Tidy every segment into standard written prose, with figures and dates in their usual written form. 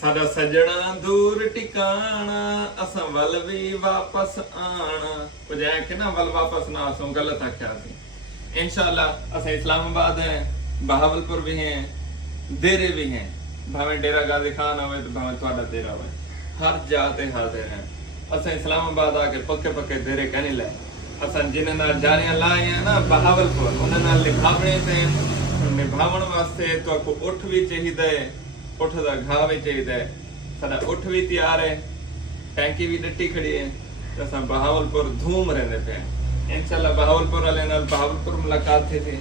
साडा सजना दूर टिकाना असां वल भी वापस आना कुछ ऐ कि ना वल वापस ना आसो गलत आख्या सी इंशाअल्लाह असां इस्लामाबाद हैं बहावलपुर भी हैं देरे भी हैं भावें डेरा गाजी खान होवे तो भावें तुहाडा देरा होवे हर जाते हाजिर हैं असां इस्लामाबाद आके पक्के पक्के देरे कहने ले असां जिन्हां नाल जानियां लाईयां ना बहावलपुर उन्हां नाल निभावणे ते निभावण वास्ते तो को उठ भी चाहिए उठ का घा भी चाहिए साडा उठ भी तैयार है टैंकी भी डट्टी खड़ी है तो असां बहावलपुर धूम रहंदे पे इंशाअल्लाह बहावलपुर वाले नाल बहावलपुर मुलाकात थी थी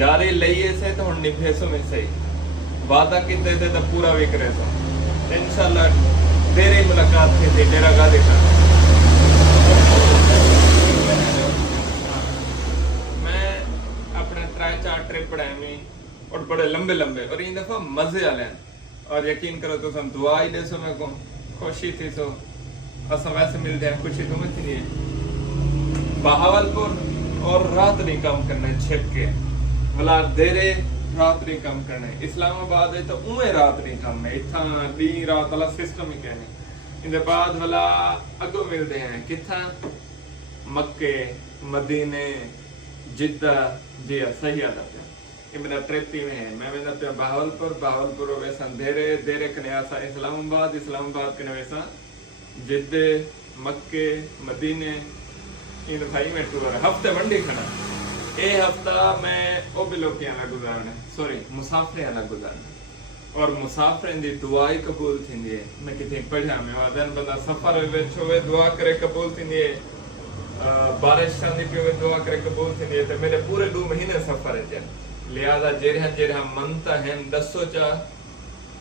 जारी लईए से तो हुण निभे सो में सही वादा कीते थे तो पूरा भी करे सो इंशाअल्लाह देरी मुलाकात थी थी डेरा गाजी खान मैं अपना 3-4 ट्रिप पढ़ाए में और बड़े लंबे लंबे और इन दफा मजे वाले और यकीन करो तो हम दुआ ही दे सो मैं को खुशी थी सो अस वैसे मिलते हैं खुशी तुम्हें थी नहीं बहावलपुर और रात नहीं काम करना छिप के भला देरे रात नहीं काम करना इस्लामाबाद है तो उमें रात नहीं काम है इतना दी रात वाला सिस्टम ही कहने इन बाद भला अगो मिलते हैं किथा मक्के मदीने जिद्दा जी सही आता पे मेरा ट्रिप ही में है मैं मेरा पे बहावलपुर वैसा देरे कन्यासा इस्लामाबाद कन्यासा जिद्दे मक्के मदीने इन भाई में टूर हफ्ते मंडी खड़ा ए हफ्ता मैं ओ बिलोकियां ना गुजारना सॉरी मुसाफिर ना गुजारना और मुसाफिर दी दुआ ही कबूल थींदी है मैं किथे पढ़ा मैं वदन बंदा सफर विच होवे दुआ करे कबूल थींदी है बारिश थींदी पे दुआ करे कबूल थींदी है ते मेरे पूरे 2 महीने सफर है लिहाजा जेरहा मनता हैं दसो चा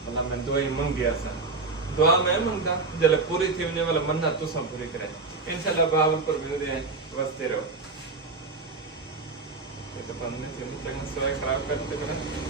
मतलब मैं दुआ ही मंग गया सा दुआ मैं मंगता जले पूरी थी वने वाला मन्ना तुसा पूरी करे इंशाल्लाह बहावलपुर मिलदे हैं वसते रहो ये तो बंदे से चंगा सोए खराब करते